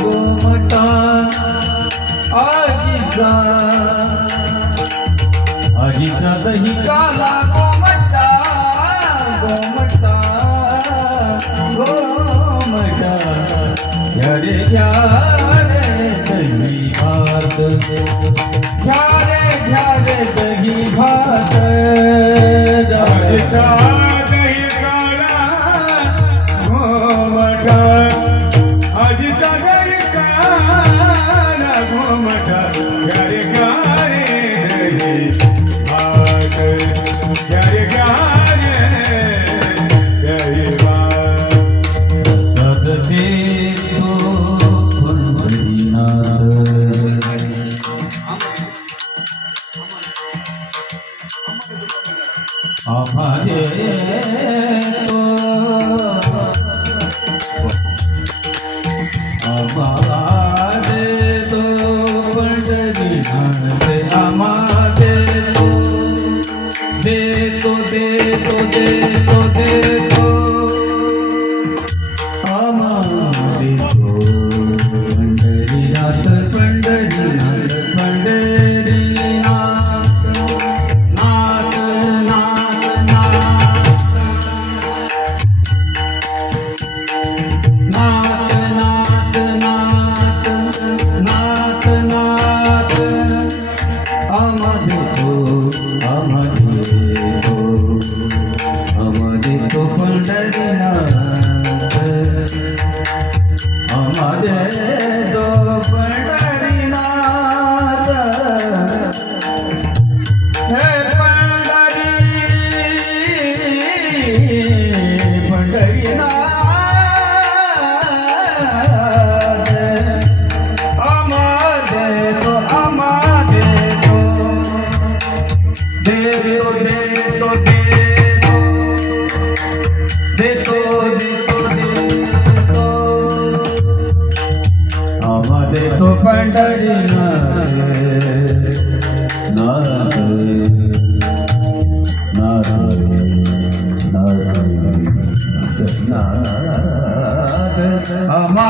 गोमटा आजीचा दही काला गोमटा गोमटा गोमटा घ्या रे दही भात घ्या रे दही भात आजीचा दही काला गोमटा आजीचा दही काला गोमटा घ्या रे दही भात घ्या रे दही भात सदते तो फुलमणीनाथ आभारे तो आभारे तो पंढरीनाथ आमादे तो दे तो दे तो दे तो दे तो आमादे तो पंढरीनाथ पंढरीनाथ पंढरीनाथ नाथ नाथ नाथ नाथ नाथ नाथ नाथ आमादे तो पंढरीनाथ आमादे तो पंढरीनाथ हे पंढरीनाथ आमादे तो दे तो दे तो दे दे तो दे तो दे तो आमादे तो पंढरीनाथ नाथ नाथ नाथ नाथ आमा